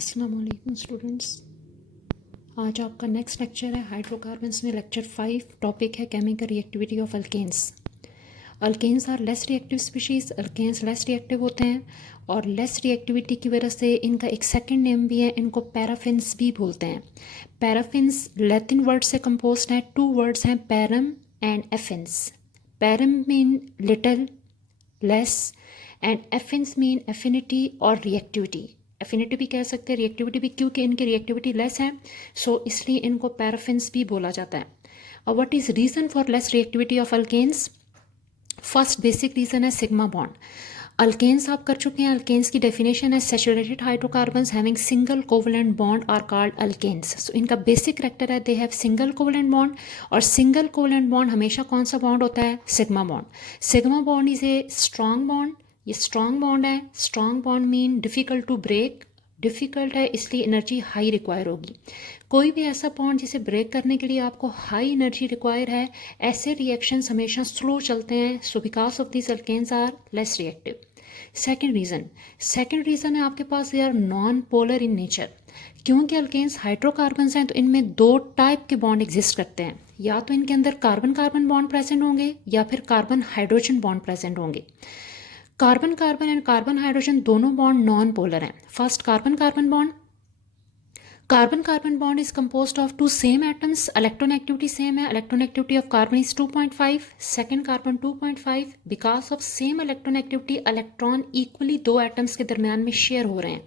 अस्सलाम वालेकुम स्टूडेंट्स। आज आपका नेक्स्ट लेक्चर है हाइड्रोकार्बन्स में लेक्चर 5। टॉपिक है chemical reactivity of alkanes. Alkanes are less reactive species. Alkanes less reactive होते हैं और लेस रिएक्टिविटी की वजह से इनका एक सेकंड नेम भी है, इनको पैराफिन्स भी बोलते हैं। पैराफिन्स लैटिन वर्ड से कंपोज्ड हैं। 2 वर्ड्स हैं, parum and affinis. Parum mean little, less, and affinis mean affinity और रिएक्टिविटी। एफिनिटी भी कह सकते हैं, रिएक्टिविटी भी, क्योंकि इनकी रिएक्टिविटी लेस है, सो इसलिए इनको पैराफिन्स भी बोला जाता है। और what is reason for less reactivity of alkanes? First basic reason है सिग्मा बॉन्ड। अल्केन्स आप कर चुके हैं। अल्केन्स की डेफिनेशन है saturated hydrocarbons having single covalent bond are called alkanes. So इनका बेसिक करैक्टर है they have single covalent bond, और सिंगल कोवलेंट बॉन्ड हमेशा कौन सा बॉन्ड होता है? Sigma bond. Sigma bond is a strong bond. ये स्ट्रॉन्ग बॉन्ड है। Strong bond mean difficult to break. Difficult है इसलिए एनर्जी हाई रिक्वायर होगी। कोई भी ऐसा बॉन्ड जिसे ब्रेक करने के लिए आपको हाई एनर्जी रिक्वायर है, ऐसे रिएक्शंस हमेशा स्लो चलते हैं। So because of this alkanes are less reactive. Second reason है आपके पास they are non polar in nature. क्योंकि अल्केन्स हाइड्रोकार्बन्स हैं तो इनमें 2 टाइप के बॉन्ड एग्जिस्ट करते हैं। या तो इनके अंदर कार्बन कार्बन बॉन्ड प्रेजेंट होंगे या फिर कार्बन हाइड्रोजन बॉन्ड प्रेजेंट होंगे। Carbon carbon and carbon hydrogen दोनों बॉन्ड नॉन पोलर हैं। First carbon carbon bond. Carbon carbon bond is composed of 2 same atoms. Electron same है। Electron of carbon is 2.5, second carbon 2.5। Because of same electron electron equally 2 atoms के दरमियान में share हो रहे हैं,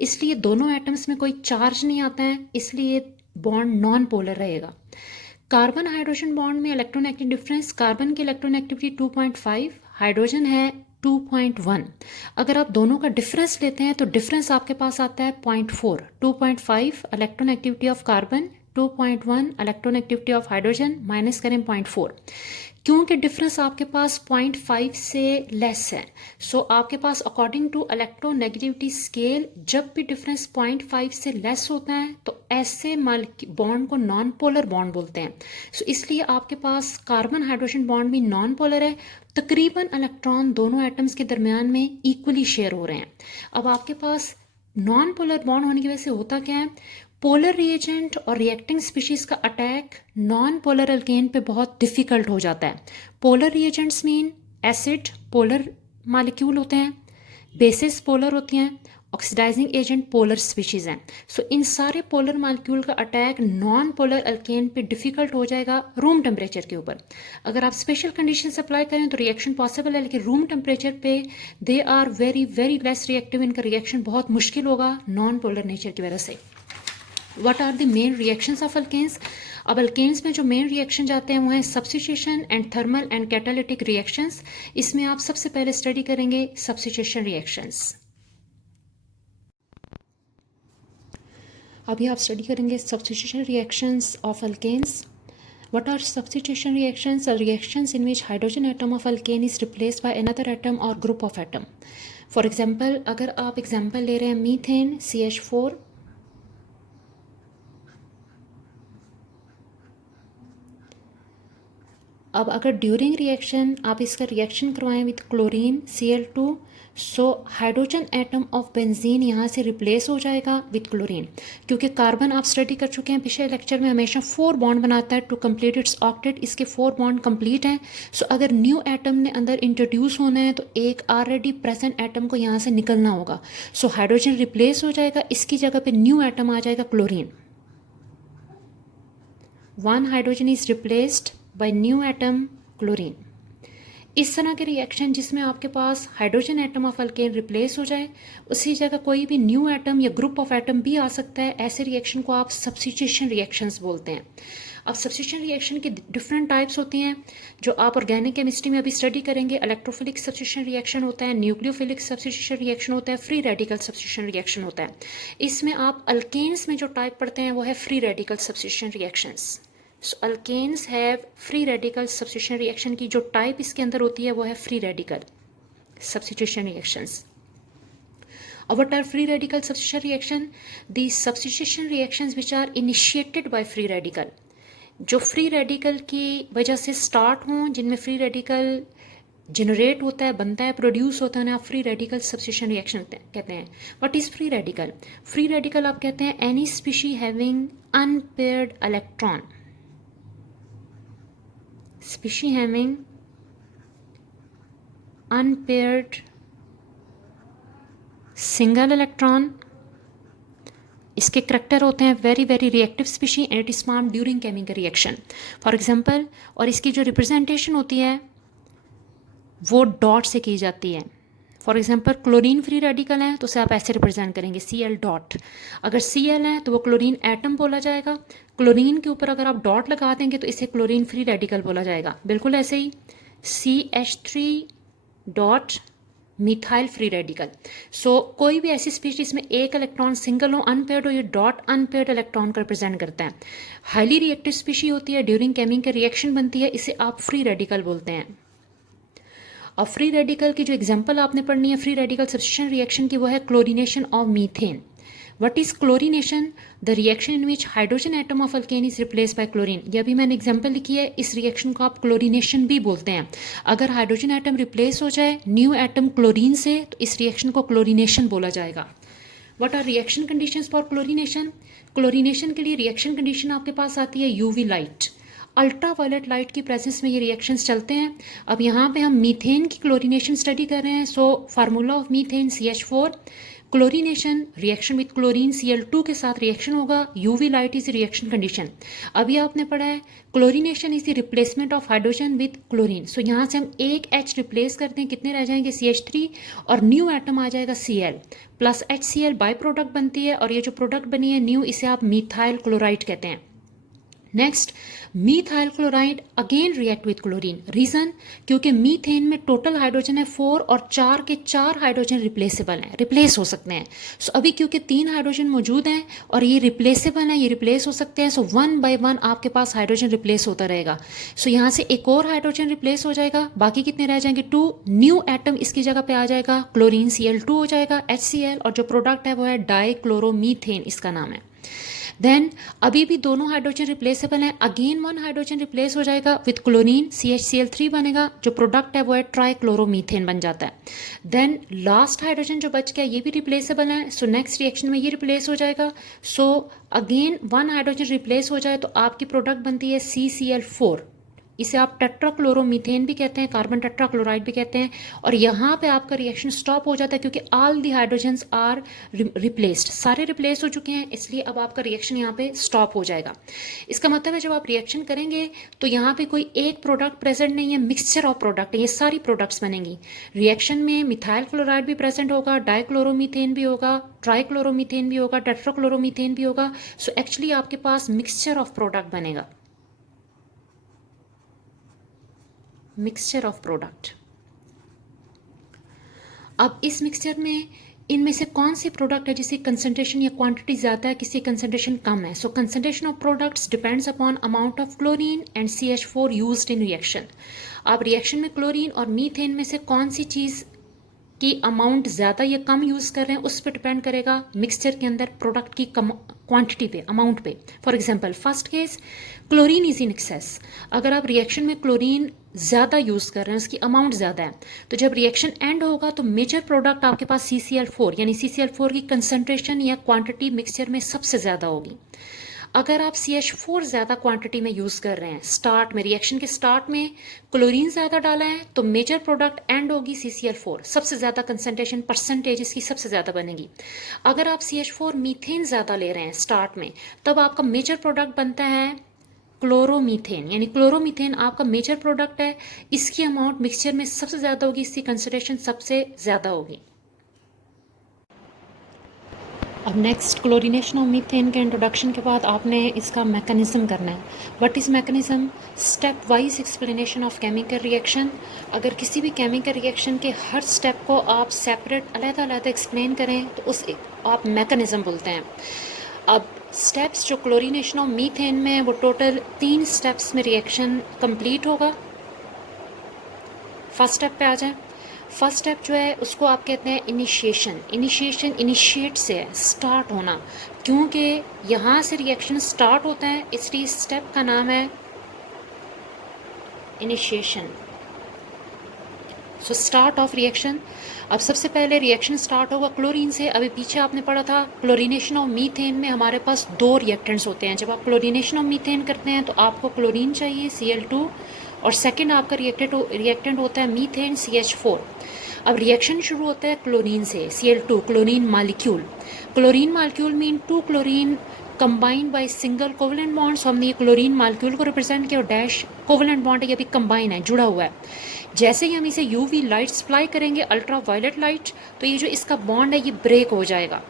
इसलिए दोनों एटम्स में कोई चार्ज नहीं आता है, इसलिए बॉन्ड नॉन पोलर रहेगा। कार्बन हाइड्रोजन बॉन्ड में इलेक्ट्रोनेगेटिव डिफरेंस, कार्बन की इलेक्ट्रॉन एक्टिविटी 2.5, हाइड्रोजन है 2.1। अगर आप दोनों का डिफरेंस लेते हैं तो डिफरेंस आपके पास आता है 0.4। 2.5 electron activity of carbon, 2.1 electron activity of hydrogen, minus करें 0.4। क्योंकि डिफरेंस आपके पास 0.5 से लेस है, सो आपके पास अकॉर्डिंग टू इलेक्ट्रोनेगेटिविटी स्केल जब भी डिफरेंस 0.5 से लेस होता है तो ऐसे बॉन्ड को नॉन पोलर बॉन्ड बोलते हैं। सो इसलिए आपके पास कार्बन हाइड्रोजन बॉन्ड भी नॉन पोलर है। तकरीबन इलेक्ट्रॉन दोनों एटम्स के दरमियान में इक्वली शेयर हो रहे हैं। अब आपके पास नॉन पोलर बॉन्ड होने की वजह से होता क्या है, पोलर रिएजेंट और रिएक्टिंग स्पीशीज का अटैक नॉन पोलर अल्केन पे बहुत डिफिकल्ट हो जाता है। Polar reagents mean acid polar molecule होते हैं, बेसिस पोलर होती हैं, ऑक्सीडाइजिंग एजेंट पोलर स्पीशीज हैं। सो इन सारे पोलर मॉलिक्यूल का अटैक नॉन पोलर अल्केन पे डिफिकल्ट हो जाएगा रूम टेम्परेचर के ऊपर। अगर आप स्पेशल कंडीशन अप्लाई करें तो रिएक्शन पॉसिबल है, लेकिन रूम टेम्परेचर पे they are very very less reactive. इनका रिएक्शन बहुत मुश्किल होगा नॉन पोलर नेचर की वजह से। What are the main reactions of alkanes? अब अल्केन्स में जो मेन रिएक्शन जाते हैं वो हैं substitution and thermal and catalytic reactions. इसमें आप सबसे पहले स्टडी करेंगे सब्स्टिट्यूशन रिएक्शंस। अभी आप स्टडी करेंगे substitution reactions of alkanes. What are substitution reactions? Are reactions in which hydrogen atom of alkane is replaced by another atom or group of atom. For example, अगर आप example ले रहे हैं methane CH4, अब अगर during reaction आप इसका reaction करवाएं with chlorine Cl2, so hydrogen atom of benzene यहाँ से रिप्लेस हो जाएगा विथ क्लोरीन। क्योंकि कार्बन आप स्टडी कर चुके हैं पिछले लेक्चर में, हमेशा 4 बॉन्ड बनाता है टू कंप्लीट इट्स ऑक्टेट। इसके 4 बॉन्ड कंप्लीट हैं। सो अगर न्यू एटम ने अंदर इंट्रोड्यूस होना है तो एक ऑलरेडी प्रेजेंट एटम को यहाँ से निकलना होगा। सो हाइड्रोजन रिप्लेस हो जाएगा, इसकी जगह पे न्यू एटम आ जाएगा chlorine. 1 hydrogen is replaced by new atom chlorine. इस तरह के रिएक्शन जिसमें आपके पास hydrogen atom of alkane replace हो जाए, उसी जगह कोई भी न्यू एटम या ग्रुप ऑफ एटम भी आ सकता है, ऐसे रिएक्शन को आप सब्स्टिट्यूशन रिएक्शंस बोलते हैं। अब सब्स्टिट्यूशन रिएक्शन की डिफरेंट टाइप्स होती हैं जो आप ऑर्गेनिक केमिस्ट्री में अभी स्टडी करेंगे। इलेक्ट्रोफिलिक सब्स्टिट्यूशन रिएक्शन होता है, न्यूक्लियोफिलिक सब्स्टिट्यूशन रिएक्शन होता है, फ्री रेडिकल सब्स्टिट्यूशन रिएक्शन होता है। इसमें आप अल्केन्स में जो टाइप पढ़ते हैं वो है free radical substitution reactions. So alkanes have free radical substitution reaction की जो टाइप इसके अंदर होती है वो है फ्री रेडिकल सब्स्टिट्यूशन रिएक्शंस। और what are free radical substitution reaction? The substitution reactions which are initiated by free radical, जो फ्री रेडिकल की वजह से स्टार्ट हों, जिनमें फ्री रेडिकल जनरेट होता है, बनता है, प्रोड्यूस होता है ना, आप फ्री रेडिकल सब्स्टिट्यूशन रिएक्शन कहते हैं। What is free radical? Free radical आप कहते हैं any species having unpaired electron, species having unpaired single electron. इसके करेक्टर होते हैं very very reactive species and it is form during chemical reaction, for example. और इसकी जो रिप्रेजेंटेशन होती है वो डॉट से की जाती है। For example chlorine free radical है तो उसे आप ऐसे रिप्रेजेंट करेंगे Cl डॉट। अगर Cl है तो वो क्लोरीन एटम बोला जाएगा। क्लोरीन के ऊपर अगर आप डॉट लगा देंगे तो इसे क्लोरीन फ्री रेडिकल बोला जाएगा। बिल्कुल ऐसे ही CH3 dot methyl free radical. So कोई भी ऐसी स्पीशीज में एक इलेक्ट्रॉन सिंगल हो, अनपेयर्ड हो, ये डॉट अनपेयर्ड इलेक्ट्रॉन को रिप्रेजेंट करता है। हाईली रिएक्टिव स्पीशी होती है, ड्यूरिंग केमिकल रिएक्शन बनती है, इसे आप फ्री रेडिकल बोलते हैं। अब फ्री रेडिकल की जो एग्जांपल आपने पढ़नी है फ्री रेडिकल सब्स्टिट्यूशन रिएक्शन की, वो है chlorination of methane. What is chlorination? The reaction in which hydrogen atom of alkane is replace by chlorine. ये अभी मैंने एग्जांपल लिखी है, इस रिएक्शन को आप क्लोरीनेशन भी बोलते हैं। अगर हाइड्रोजन एटम रिप्लेस हो जाए न्यू एटम क्लोरीन से तो इस रिएक्शन को क्लोरीनेशन बोला जाएगा। What are reaction conditions for chlorination? Chlorination के लिए रिएक्शन कंडीशन आपके पास आती है यूवी लाइट, अल्ट्रावायलेट लाइट की प्रेजेंस में ये रिएक्शंस चलते हैं। अब यहाँ पे हम मीथेन की क्लोरीनेशन स्टडी कर रहे हैं। So formula of methane CH4, chlorination reaction with chlorine Cl2 के साथ रिएक्शन होगा, UV light is reaction condition. अभी आपने पढ़ा है chlorination is the replacement of hydrogen with chlorine. So यहाँ से हम एक H रिप्लेस करते हैं, कितने रह जाएंगे CH3 और न्यू एटम आ जाएगा Cl plus HCl by product बनती है और ये जो प्रोडक्ट बनी है न्यू, इसे आप मीथाइल क्लोराइड कहते हैं। Next methyl chloride again react with chlorine. Reason? क्योंकि मीथेन में टोटल हाइड्रोजन है 4 और 4 के 4 हाइड्रोजन रिप्लेसेबल हैं, रिप्लेस हो सकते हैं। सो अभी क्योंकि 3 हाइड्रोजन मौजूद हैं और ये रिप्लेसेबल हैं, ये रिप्लेस हो सकते हैं, सो 1 बाय 1 आपके पास हाइड्रोजन रिप्लेस होता रहेगा। सो यहाँ से एक और हाइड्रोजन रिप्लेस हो जाएगा, बाकी कितने रह जाएंगे 2। न्यू एटम इसकी जगह पे आ जाएगा, क्लोरीन Cl2 हो जाएगा, HCl, और जो प्रोडक्ट है वो है डाइक्लोरोमीथेन, इसका नाम है। देन अभी भी दोनों हाइड्रोजन रिप्लेसेबल हैं, अगेन 1 हाइड्रोजन रिप्लेस हो जाएगा विथ क्लोरीन, CHCl3 बनेगा, जो प्रोडक्ट है वो है ट्राइक्लोरोमीथेन बन जाता है। देन लास्ट हाइड्रोजन जो बच गया ये भी रिप्लेसेबल है, सो नेक्स्ट रिएक्शन में ये रिप्लेस हो जाएगा। सो अगेन 1 हाइड्रोजन रिप्लेस हो जाए तो आपकी प्रोडक्ट बनती है CCl4, इसे आप टेट्राक्लोरोमीथेन भी कहते हैं, कार्बन टेट्राक्लोराइड भी कहते हैं। और यहाँ पे आपका रिएक्शन स्टॉप हो जाता है क्योंकि all the hydrogens are replaced, सारे रिप्लेस हो चुके हैं, इसलिए अब आपका रिएक्शन यहाँ पे स्टॉप हो जाएगा। इसका मतलब है जब आप रिएक्शन करेंगे तो यहाँ पे कोई एक प्रोडक्ट प्रेजेंट नहीं है, मिक्सचर ऑफ प्रोडक्ट है, ये सारी प्रोडक्ट्स बनेंगी। रिएक्शन में मिथाइल क्लोराइड भी प्रेजेंट होगा, डाइक्लोरोमीथेन भी होगा, ट्राइक्लोरोमीथेन भी होगा, टेट्राक्लोरोमीथेन भी होगा। सो एक्चुअली आपके पास मिक्सचर ऑफ प्रोडक्ट बनेगा, मिक्सचर ऑफ प्रोडक्ट। अब इस मिक्सचर में इनमें से कौन सी प्रोडक्ट है जिसकी कंसंट्रेशन या क्वांटिटी ज़्यादा है, किसी कंसंट्रेशन कम है? So concentration of products depends upon amount of chlorine and CH4 used in reaction. आप रिएक्शन में क्लोरीन और मीथेन में से कौन सी चीज़ की अमाउंट ज़्यादा या कम यूज़ कर रहे हैं उस पर डिपेंड करेगा मिक्सचर के अंदर प्रोडक्ट की कम क्वांटिटी पे, अमाउंट पे। For example first case chlorine is in excess. अगर आप रिएक्शन में क्लोरीन ज़्यादा यूज़ कर रहे हैं, उसकी अमाउंट ज़्यादा है, तो जब रिएक्शन एंड होगा तो मेजर प्रोडक्ट आपके पास CCl4, यानी CCl4 की कंसंट्रेशन या क्वांटिटी मिक्सचर में सबसे ज़्यादा होगी। अगर आप CH4 ज़्यादा क्वांटिटी में यूज़ कर रहे हैं, स्टार्ट में रिएक्शन के स्टार्ट में क्लोरीन ज़्यादा डाला है, तो मेजर प्रोडक्ट एंड होगी CCl4, सबसे ज़्यादा कंसंट्रेशन परसेंटेज इसकी सबसे ज़्यादा बनेगी। अगर आप CH4 मीथेन ज़्यादा ले रहे हैं स्टार्ट में, तब आपका मेजर प्रोडक्ट बनता है क्लोरोमीथेन, यानी क्लोरोमीथेन आपका मेजर प्रोडक्ट है, इसकी अमाउंट मिक्सचर में सबसे ज़्यादा होगी, इसकी कंसंट्रेशन सबसे ज़्यादा होगी। अब नेक्स्ट क्लोरीनेशन ऑफ मीथेन के इंट्रोडक्शन के बाद आपने इसका मैकेनिज्म करना है। What is mechanism? Step wise explanation of chemical reaction. अगर किसी भी केमिकल रिएक्शन के हर स्टेप को आप सेपरेट अलग-अलग एक्सप्लेन करें तो उस आप मैकेनिज्म बोलते हैं। अब स्टेप्स जो क्लोरीनेशन ऑफ मीथेन में वो टोटल 3 स्टेप्स में रिएक्शन कंप्लीट होगा। फर्स्ट स्टेप पे आ जाए। फर्स्ट स्टेप जो है उसको आप कहते हैं इनिशिएशन। इनिशिएशन इनिशिएट से है, स्टार्ट होना, क्योंकि यहाँ से रिएक्शन स्टार्ट होता है, इसलिए इस स्टेप का नाम है initiation. So start of reaction. अब सबसे पहले रिएक्शन स्टार्ट होगा क्लोरीन से। अभी पीछे आपने पढ़ा था क्लोरीनेशन ऑफ मीथेन में हमारे पास 2 रिएक्टेंट्स होते हैं। जब आप क्लोरीनेशन ऑफ मीथेन करते हैं तो आपको क्लोरीन चाहिए Cl2 और सेकेंड आपका रिएक्टेंट होता है मीथेन CH4। अब रिएक्शन शुरू होता है क्लोरीन से, Cl2 chlorine molecule. Chlorine molecule mean 2 chlorine combined by single covalent bond. So हमने ये क्लोरीन मालिक्यूल को रिप्रेजेंट किया और डैश कोवलेंट बॉन्ड है, ये भी कंबाइन है, जुड़ा हुआ है। जैसे ही हम इसे यूवी लाइट सप्लाई करेंगे, अल्ट्रा वायलेट लाइट, तो ये जो इसका बॉन्ड है ये ब्रेक हो जाएगा।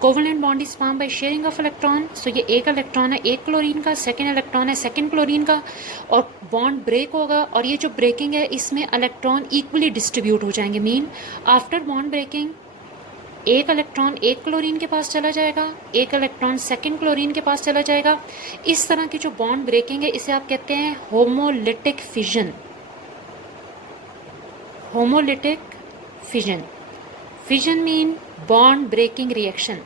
Covalent bond is form by sharing of electron. So ये एक इलेक्ट्रॉन है एक क्लोरीन का, सेकेंड इलेक्ट्रॉन है सेकेंड क्लोरीन का, और बॉन्ड ब्रेक होगा। और ये जो ब्रेकिंग है इसमें इलेक्ट्रॉन इक्वली डिस्ट्रीब्यूट हो जाएंगे। मीन आफ्टर बॉन्ड ब्रेकिंग एक इलेक्ट्रॉन एक क्लोरीन के पास चला जाएगा, एक इलेक्ट्रॉन सेकेंड क्लोरीन के पास चला जाएगा। इस तरह की जो बॉन्ड ब्रेकिंग है इसे आप कहते हैं homolytic fission. Homolytic fission, fission mean bond breaking reaction.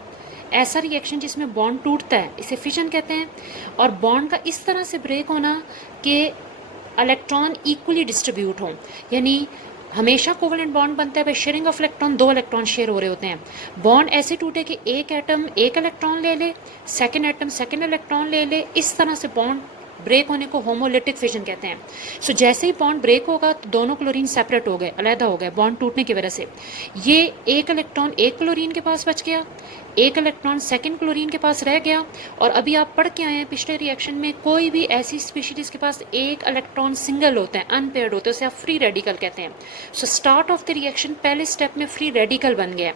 ऐसा रिएक्शन जिसमें बॉन्ड टूटता है इसे फिजन कहते हैं। और बॉन्ड का इस तरह से ब्रेक होना कि इलेक्ट्रॉन इक्वली डिस्ट्रीब्यूट हों, यानी हमेशा कोवलेंट बॉन्ड बनता है bye sharing of electron, 2 electron share हो रहे होते हैं। बॉन्ड ऐसे टूटे कि एक एटम एक इलेक्ट्रॉन ले ले, सेकेंड एटम सेकेंड इलेक्ट्रॉन ले ले। इस तरह से बॉन्ड ब्रेक होने को होमोलिटिक फिजन कहते हैं। सो जैसे ही बॉन्ड ब्रेक होगा तो दोनों क्लोरीन सेपरेट हो गए, अलहदा हो गए बॉन्ड टूटने की वजह से। ये एक इलेक्ट्रॉन एक क्लोरीन के पास बच गया, एक इलेक्ट्रॉन सेकेंड क्लोरीन के पास रह गया। और अभी आप पढ़ के आए हैं पिछले रिएक्शन में, कोई भी ऐसी स्पीशीज के पास एक इलेक्ट्रॉन सिंगल होता है, अनपेयर्ड होते हैं, उसे आप फ्री रेडिकल कहते हैं। So start of the reaction पहले स्टेप में फ्री रेडिकल बन गया।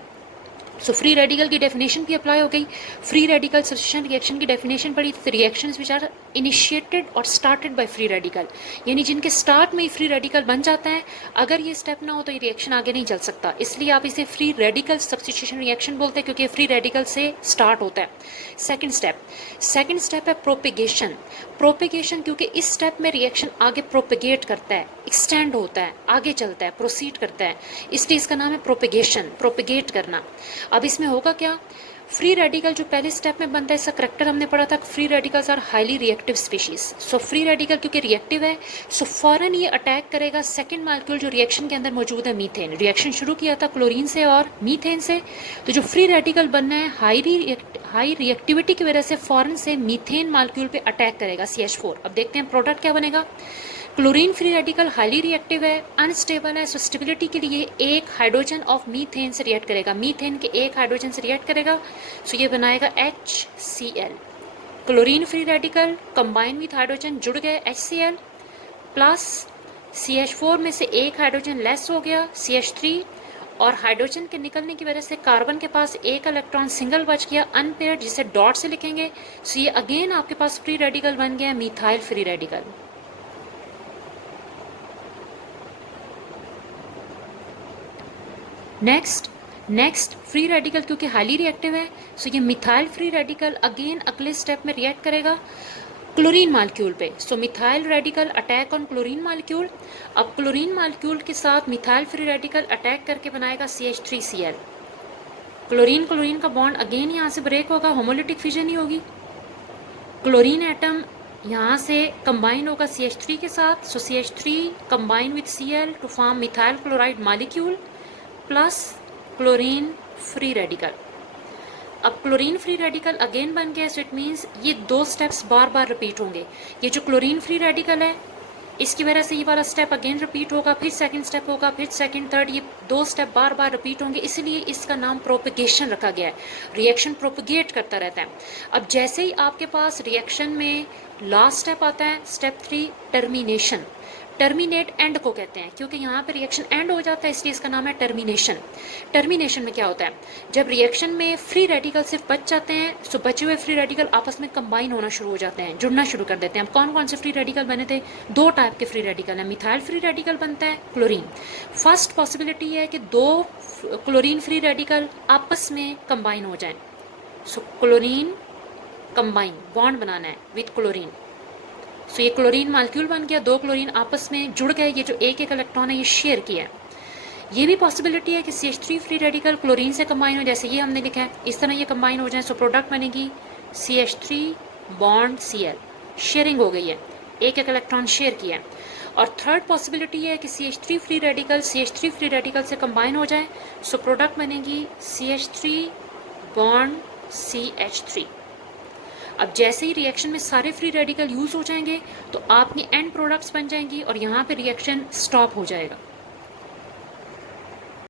सो फ्री रेडिकल की डेफिनेशन भी अप्लाई हो गई। फ्री रेडिकल सब्स्टिट्यूशन रिएक्शन की डेफिनेशन पढ़ी, रिएक्शंस विच आर इनिशिएटेड और स्टार्टेड बाय फ्री रेडिकल, यानी जिनके स्टार्ट में ही फ्री रेडिकल बन जाता है। अगर ये स्टेप ना हो तो ये रिएक्शन आगे नहीं चल सकता, इसलिए आप इसे फ्री रेडिकल सब्स्टिट्यूशन रिएक्शन बोलते हैं, क्योंकि फ्री रेडिकल से स्टार्ट होता है। सेकेंड स्टेप है प्रोपेगेशन। प्रोपेगेशन क्योंकि इस स्टेप में रिएक्शन आगे प्रोपेगेट करता है, एक्सटेंड होता है, आगे चलता है, प्रोसीड करता है, इसलिए इसका नाम है प्रोपेगेशन, प्रोपेगेट करना। अब इसमें होगा क्या, फ्री रेडिकल जो पहले स्टेप में बनता है, इसका करेक्टर हमने पढ़ा था, free radicals are highly reactive species. So free radical क्योंकि रिएक्टिव है, सो फौरन ये अटैक करेगा सेकंड मॉलिक्यूल जो रिएक्शन के अंदर मौजूद है, मीथेन। रिएक्शन शुरू किया था क्लोरीन से और मीथेन से, तो जो फ्री रेडिकल बनना है हाई रिएक्टिविटी की वजह से फौरन से मीथेन मॉलिक्यूल पे अटैक करेगा CH4। अब देखते हैं प्रोडक्ट क्या बनेगा। Chlorine free radical highly reactive है, अनस्टेबल है, सो स्टेबिलिटी के लिए एक हाइड्रोजन ऑफ मीथेन से रिएक्ट करेगा, मीथेन के एक हाइड्रोजन से रिएक्ट करेगा, सो ये बनाएगा HCl। Chlorine free radical combine with hydrogen, जुड़ गए HCl प्लस CH4 में से एक हाइड्रोजन लेस हो गया CH3, और हाइड्रोजन के निकलने की वजह से कार्बन के पास एक इलेक्ट्रॉन सिंगल बच गया अनपेयर्ड, जिसे डॉट से लिखेंगे। सो ये अगेन आपके पास फ्री रेडिकल बन गया methyl free radical. Next free radical क्योंकि हाईली रिएक्टिव है, सो ये मिथाइल फ्री रेडिकल अगेन अगले स्टेप में रिएक्ट करेगा क्लोरीन मालिक्यूल पे। So methyl radical attack on chlorine molecule. अब क्लोरीन मालिक्यूल के साथ मिथाइल फ्री रेडिकल अटैक करके बनाएगा CH3Cl। क्लोरीन का बॉन्ड अगेन यहाँ से ब्रेक होगा, होमोलिटिक फिजन ही होगी। क्लोरीन एटम यहाँ से कंबाइन होगा CH3 के साथ, so CH3 combine with Cl to form methyl chloride molecule plus chlorine free radical. अब क्लोरीन फ्री रेडिकल अगेन बन गया, सो इट मीन्स ये 2 स्टेप्स बार बार रिपीट होंगे। ये जो क्लोरीन फ्री रेडिकल है इसकी वजह से ये वाला स्टेप अगेन रिपीट होगा, फिर सेकंड स्टेप होगा, फिर सेकंड थर्ड, ये 2 स्टेप बार बार रिपीट होंगे, इसलिए इसका नाम प्रोपेगेशन रखा गया है। रिएक्शन प्रोपेगेट करता रहता है। अब जैसे ही आपके पास रिएक्शन में लास्ट स्टेप आता है, स्टेप 3 टर्मिनेशन। टर्मिनेट एंड को कहते हैं क्योंकि यहाँ पे रिएक्शन एंड हो जाता है, इसलिए इसका नाम है टर्मिनेशन। टर्मिनेशन में क्या होता है, जब रिएक्शन में फ्री रेडिकल सिर्फ बच जाते हैं, सो बचे हुए फ्री रेडिकल आपस में कंबाइन होना शुरू हो जाते हैं, जुड़ना शुरू कर देते हैं। अब कौन कौन से फ्री रेडिकल बने थे, 2 टाइप के फ्री रेडिकल हैं। मिथाइल फ्री रेडिकल बनता है क्लोरीन। फर्स्ट पॉसिबिलिटी है कि 2 क्लोरीन फ्री रेडिकल आपस में कंबाइन हो जाए, सो क्लोरीन कंबाइन बॉन्ड बनाना है विथ क्लोरीन, सो ये क्लोरीन मालिक्यूल बन गया, 2 क्लोरीन आपस में जुड़ गए, ये जो एक इलेक्ट्रॉन है ये शेयर किया है। ये भी पॉसिबिलिटी है कि CH3 फ्री रेडिकल क्लोरीन से कंबाइन हो, जैसे ये हमने लिखा है इस तरह ये कंबाइन हो जाए, सो प्रोडक्ट बनेगी CH3 बॉन्ड Cl। शेयरिंग हो गई है, एक इलेक्ट्रॉन शेयर किया है। और थर्ड पॉसिबिलिटी है कि CH3 free radical CH3 free radical से कंबाइन हो जाए, सो प्रोडक्ट बनेगी CH3 बॉन्ड CH3। अब जैसे ही रिएक्शन में सारे फ्री रेडिकल यूज़ हो जाएंगे तो आपकी एंड प्रोडक्ट्स बन जाएंगी और यहाँ पे रिएक्शन स्टॉप हो जाएगा।